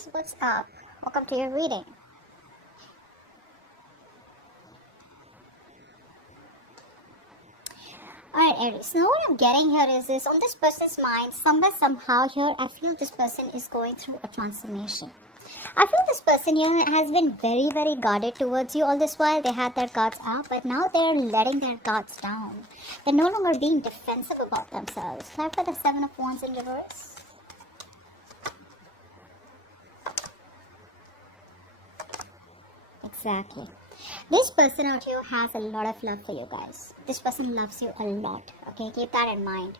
Aries, what's up? Welcome to your reading. Alright, Aries, so what I'm getting here is this, on this person's mind, somewhere, somehow here, I feel this person is going through a transformation. I feel this person here has been very, very guarded towards you all this while. They had their guards up, but now they're letting their guards down. They're no longer being defensive about themselves. Clarify the Seven of Wands in reverse. Exactly. This person out here has a lot of love for you guys. This person loves you a lot. Okay, keep that in mind.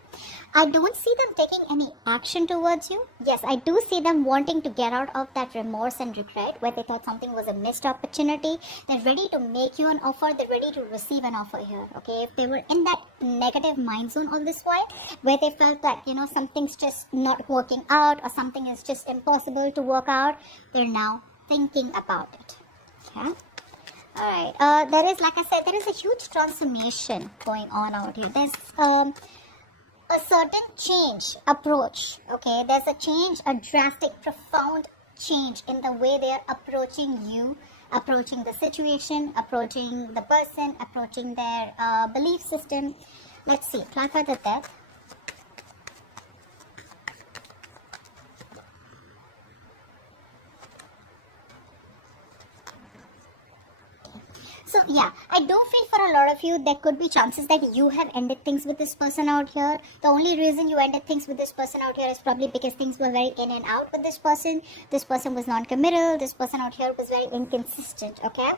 I don't see them taking any action towards you. Yes, I do see them wanting to get out of that remorse and regret where they thought something was a missed opportunity. They're ready to make you an offer. They're ready to receive an offer here. Okay, if they were in that negative mind zone all this while where they felt that, you know, something's just not working out or something is just impossible to work out, they're now thinking about it. Okay. Alright, there is, like I said, there is a huge transformation going on out here. There's a certain change, approach, okay? There's a change, a drastic, profound change in the way they are approaching you, approaching the situation, approaching the person, approaching their belief system. Let's see, clarify the depth. So yeah, I do feel for a lot of you, there could be chances that you have ended things with this person out here. The only reason you ended things with this person out here is probably because things were very in and out with this person. This person was non-committal. This person out here was very inconsistent, okay?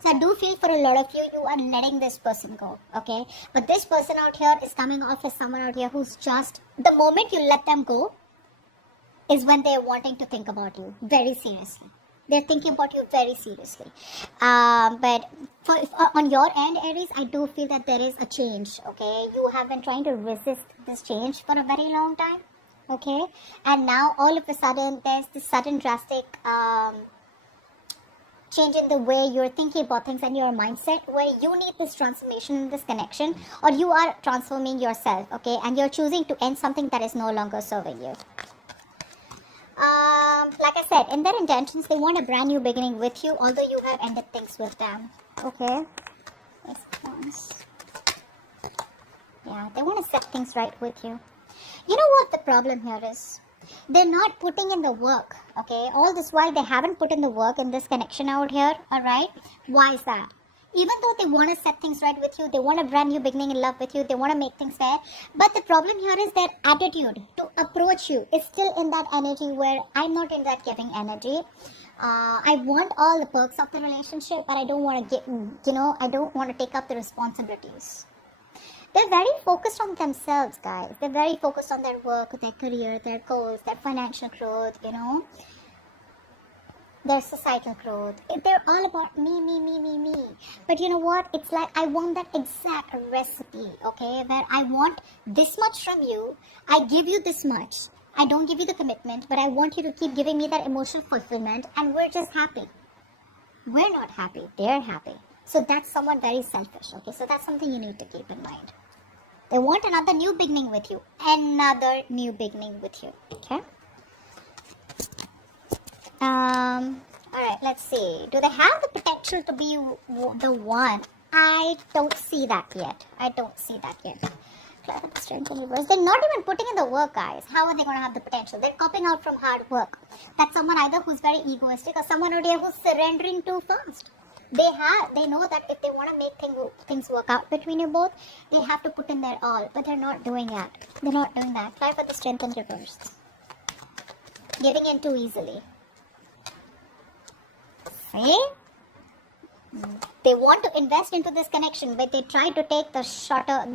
So I do feel for a lot of you, you are letting this person go, okay? But this person out here is coming off as someone out here who's just, the moment you let them go is when they're wanting to think about you very seriously. They're thinking about you very seriously. But on your end, Aries, I do feel that there is a change, okay? You have been trying to resist this change for a very long time, okay? And now, all of a sudden, there's this sudden drastic change in the way you're thinking about things and your mindset where you need this transformation, this connection, or you are transforming yourself, okay? And you're choosing to end something that is no longer serving you. Like I said, in their intentions, they want a brand new beginning with you, although you have ended things with them. Okay. Yeah, they want to set things right with you. You know what the problem here is? They're not putting in the work, okay? All this while, they haven't put in the work in this connection out here, alright? Why is that? Even though they want to set things right with you, they want a brand new beginning in love with you, they want to make things fair, but the problem here is their attitude to approach you is still in that energy where I'm not in that giving energy. I want all the perks of the relationship, but I don't want to get, I don't want to take up the responsibilities. They're very focused on themselves, guys. They're very focused on their work, their career, their goals, their financial growth, their societal growth. They're all about me. But you know what? It's like I want that exact recipe, okay? Where I want this much from you. I give you this much. I don't give you the commitment, but I want you to keep giving me that emotional fulfillment, and we're just happy. We're not happy. They're happy. So that's somewhat very selfish, okay? So that's something you need to keep in mind. They want another new beginning with you. Another new beginning with you, okay? Alright, let's see. Do they have the potential to be the one? I don't see that yet. They're not even putting in the work, guys. How are they going to have the potential? They're copping out from hard work. That's someone either who's very egoistic or someone out here who's surrendering too fast. They know that if they want to make things work out between you both, they have to put in their all. But they're not doing that. Try for the Strength in reverse. Giving in too easily. See? They want to invest into this connection, but they try to take the shortcut.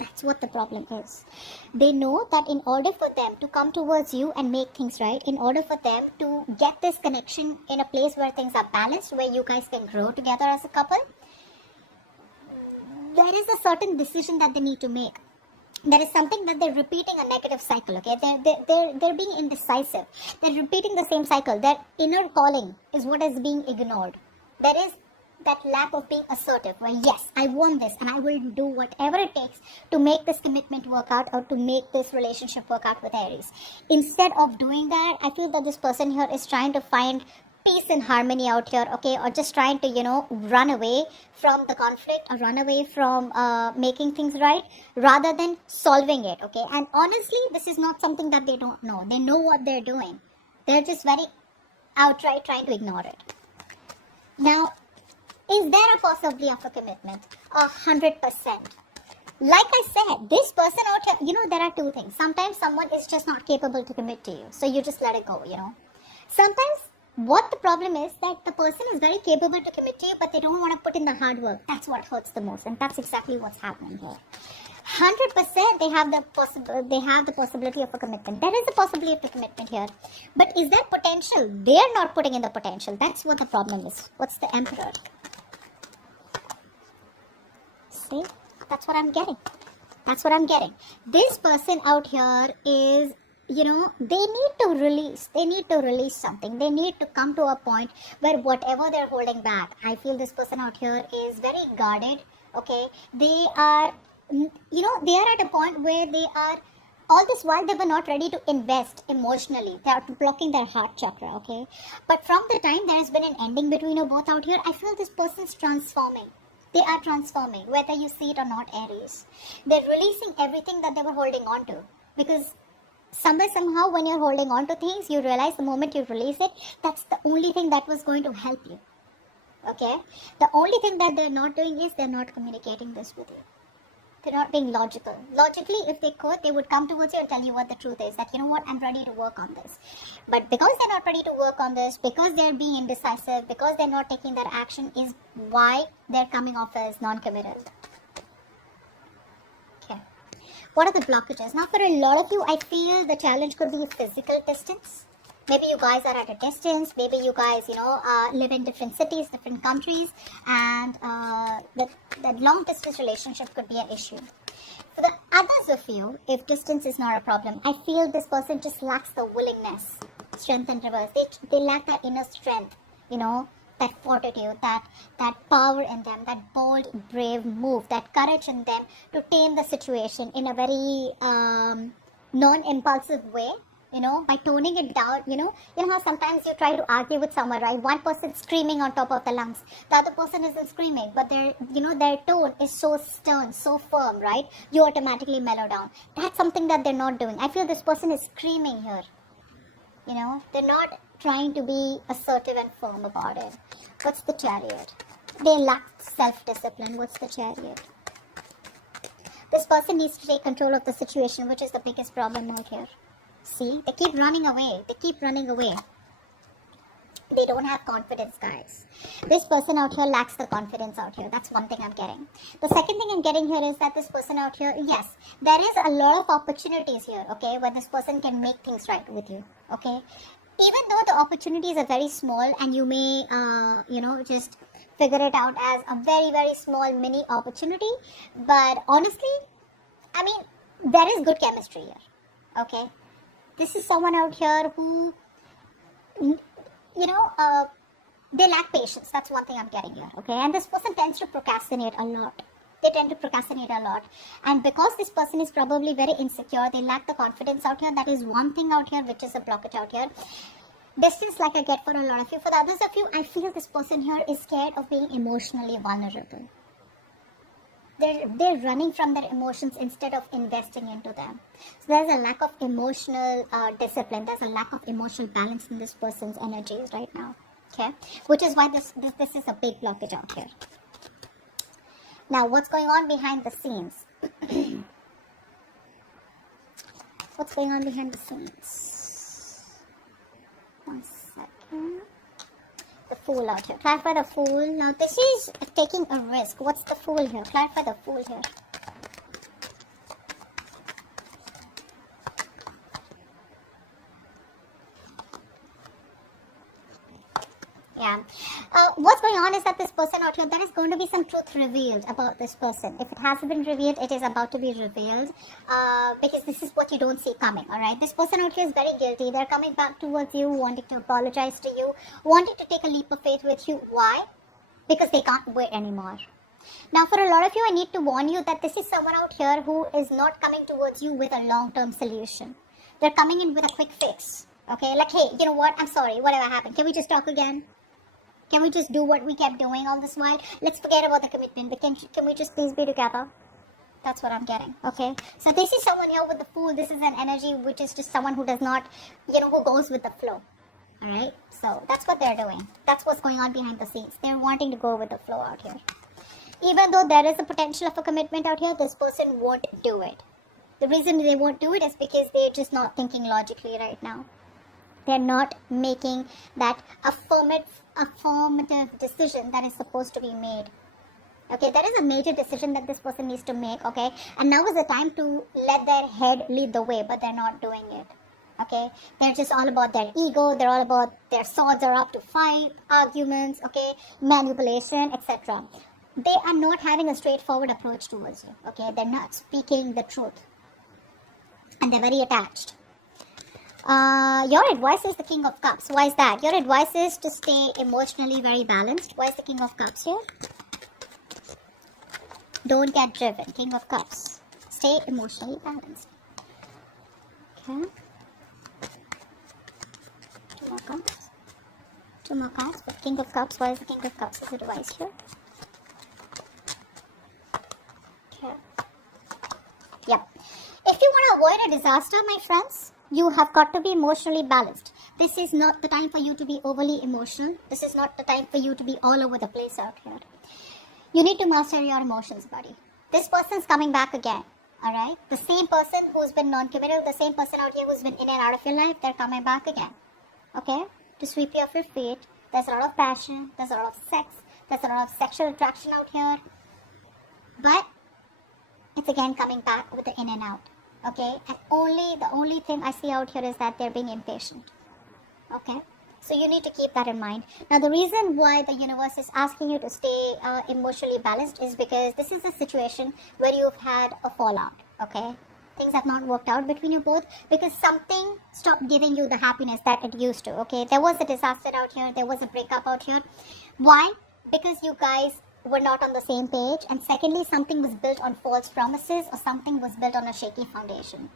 That's what the problem is. They know that in order for them to come towards you and make things right, in order for them to get this connection in a place where things are balanced, where you guys can grow together as a couple, there is a certain decision that they need to make. There is something that they're repeating a negative cycle, okay? They're being indecisive. They're repeating the same cycle. Their inner calling is what is being ignored. There is that lack of being assertive, where yes, I want this and I will do whatever it takes to make this commitment work out or to make this relationship work out with Aries. Instead of doing that, I feel that this person here is trying to find peace and harmony out here, okay, or just trying to run away from the conflict or run away from making things right rather than solving it, okay. And honestly, this is not something that they don't know. They know what they're doing. They're just very outright trying to ignore it. Now, is there a possibility of a commitment? 100%. Like I said, this person out here, there are two things. Sometimes someone is just not capable to commit to you, so you just let it go, Sometimes what the problem is that the person is very capable to commit to you, but they don't want to put in the hard work. That's what hurts the most, and that's exactly what's happening here. 100% they have the possibility of a commitment. There is a possibility of a commitment here, but is there potential? They're not putting in the potential. That's what the problem is. What's the Emperor? See, that's what I'm getting. That's what I'm getting. This person out here is, they need to release. They need to release something. They need to come to a point where whatever they're holding back, I feel this person out here is very guarded, okay? They are, they are at a point where they are, all this while they were not ready to invest emotionally. They are blocking their heart chakra, okay? But from the time there has been an ending between you both out here, I feel this person's transforming. They are transforming, whether you see it or not, Aries. They're releasing everything that they were holding on to. Because somehow when you're holding on to things, you realize the moment you release it, that's the only thing that was going to help you. Okay? The only thing that they're not doing is they're not communicating this with you. They're not being logical. Logically, if they could, they would come towards you and tell you what the truth is. That, I'm ready to work on this. But because they're not ready to work on this, because they're being indecisive, because they're not taking that action, is why they're coming off as non-committal. Okay. What are the blockages? Now, for a lot of you, I feel the challenge could be physical distance. Maybe you guys are at a distance. Maybe you guys, live in different cities, different countries, and that long-distance relationship could be an issue. For the others of you, if distance is not a problem, I feel this person just lacks the willingness, strength and reverse. They lack that inner strength, that fortitude, that power in them, that bold, brave move, that courage in them to tame the situation in a very non-impulsive way. By toning it down, how sometimes you try to argue with someone, right? One person's screaming on top of the lungs. The other person isn't screaming, but their tone is so stern, so firm, right? You automatically mellow down. That's something that they're not doing. I feel this person is screaming here. They're not trying to be assertive and firm about it. What's the Chariot? They lack self-discipline. What's the Chariot? This person needs to take control of the situation, which is the biggest problem out here. See, they keep running away. They keep running away. They don't have confidence, guys. This person out here lacks the confidence out here. That's one thing I'm getting. The second thing I'm getting here is that this person out here, yes, there is a lot of opportunities here, okay, where this person can make things right with you, okay? Even though the opportunities are very small and you may, just figure it out as a very, very small mini opportunity. But honestly, there is good chemistry here, okay? This is someone out here who, they lack patience. That's one thing I'm getting here, okay? And this person tends to procrastinate a lot. They tend to procrastinate a lot. And because this person is probably very insecure, they lack the confidence out here. That is one thing out here, which is a blockage out here. Distance, like I get for a lot of you. For the others of you, I feel this person here is scared of being emotionally vulnerable. They're running from their emotions instead of investing into them. So there's a lack of emotional discipline. There's a lack of emotional balance in this person's energies right now. Okay, which is why this is a big blockage out here. Now, what's going on behind the scenes? What's going on behind the scenes? 1 second. The Fool out here. Clarify the Fool. Now, this is taking a risk. What's the Fool here? Clarify the Fool here. Yeah. What's going on is that this person out here, there is going to be some truth revealed about this person. If it hasn't been revealed, it is about to be revealed because this is what you don't see coming, alright? This person out here is very guilty. They're coming back towards you, wanting to apologize to you, wanting to take a leap of faith with you. Why? because they can't wait anymore. Now, for a lot of you, I need to warn you that this is someone out here who is not coming towards you with a long-term solution. They're coming in with a quick fix. Okay, like, hey, you know what? I'm sorry. Whatever happened. Can we just talk again? Can we just do what we kept doing all this while? Let's forget about the commitment. But can we just please be together? That's what I'm getting. Okay. So this is someone here with the Fool. This is an energy which is just someone who does not, who goes with the flow. Alright. So that's what they're doing. That's what's going on behind the scenes. They're wanting to go with the flow out here. Even though there is a potential of a commitment out here, this person won't do it. The reason they won't do it is because they're just not thinking logically right now. They're not making that affirmative decision that is supposed to be made. Okay, there is a major decision that this person needs to make, okay? And now is the time to let their head lead the way, but they're not doing it. Okay, they're just all about their ego, they're all about their swords are up to fight, arguments, okay, manipulation, etc. They are not having a straightforward approach towards you, okay? They're not speaking the truth. And they're very attached. Your advice is the King of Cups. Why is that? Your advice is to stay emotionally very balanced. Why is the King of Cups here? Don't get driven. King of Cups. Stay emotionally balanced. Okay. Two more cards. Two more cards. But King of Cups. Why is the King of Cups' advice here? Okay. Yep. If you want to avoid a disaster, my friends, you have got to be emotionally balanced. This is not the time for you to be overly emotional. This is not the time for you to be all over the place out here. You need to master your emotions, buddy. This person's coming back again. Alright? The same person who's been non-committal, the same person out here who's been in and out of your life, they're coming back again. Okay? To sweep you off your feet. There's a lot of passion. There's a lot of sex. There's a lot of sexual attraction out here. But it's again coming back with the in and out. Okay? And the only thing I see out here is that they're being impatient. Okay? So you need to keep that in mind. Now, the reason why the universe is asking you to stay emotionally balanced is because this is a situation where you've had a fallout. Okay? Things have not worked out between you both because something stopped giving you the happiness that it used to. Okay? There was a disaster out here. There was a breakup out here. Why? Because you guys were not on the same page, and secondly, something was built on false promises or something was built on a shaky foundation,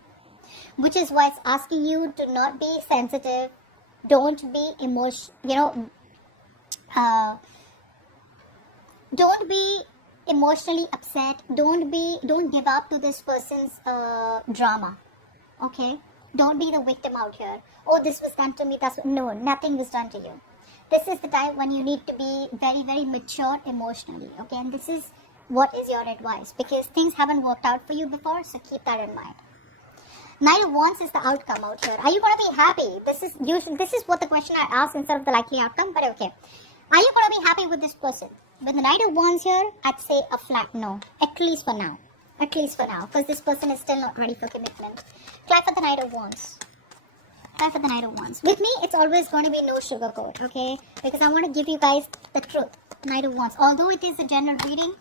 which is why it's asking you to not be sensitive, don't be don't be emotionally upset, don't give up to this person's drama. Okay, don't be the victim out here. Oh, this was done to me. No, nothing was done to you. This is the time when you need to be very, very mature emotionally, okay? And this is what is your advice, because things haven't worked out for you before, so keep that in mind. Knight of Wands is the outcome out here. Are you going to be happy? This is what the question I asked instead of the likely outcome, but okay. Are you going to be happy with this person? With the Knight of Wands here, I'd say a flat no, at least for now. At least for now, because this person is still not ready for commitment. Clap for the Knight of Wands. For the Knight of Wands. With me, it's always going to be no sugarcoat, okay? Because I want to give you guys the truth. Knight of Wands. Although it is a general reading,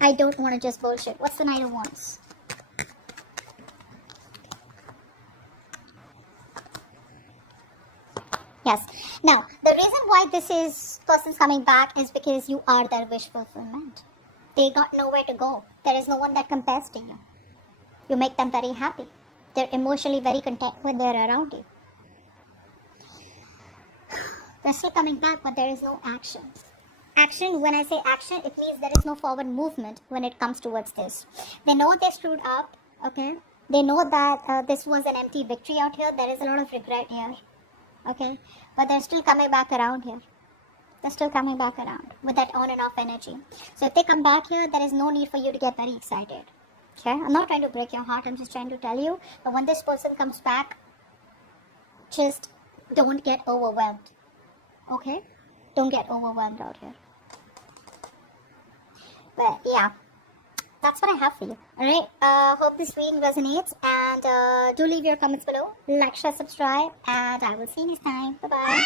I don't want to just bullshit. What's the Knight of Wands? Yes. Now, the reason why person's coming back is because you are their wish fulfillment. They got nowhere to go. There is no one that compares to you. You make them very happy. They're emotionally very content when they're around you. They're still coming back, but there is no action. Action, when I say action, it means there is no forward movement when it comes towards this. They know they screwed up, okay? They know that this was an empty victory out here. There is a lot of regret here, okay? But they're still coming back around here. They're still coming back around with that on and off energy. So if they come back here, there is no need for you to get very excited. Okay, I'm not trying to break your heart, I'm just trying to tell you that when this person comes back, just don't get overwhelmed. Okay? Don't get overwhelmed out here. But yeah, that's what I have for you. Alright, hope this reading resonates, and do leave your comments below, like, share, subscribe, and I will see you next time. Bye-bye.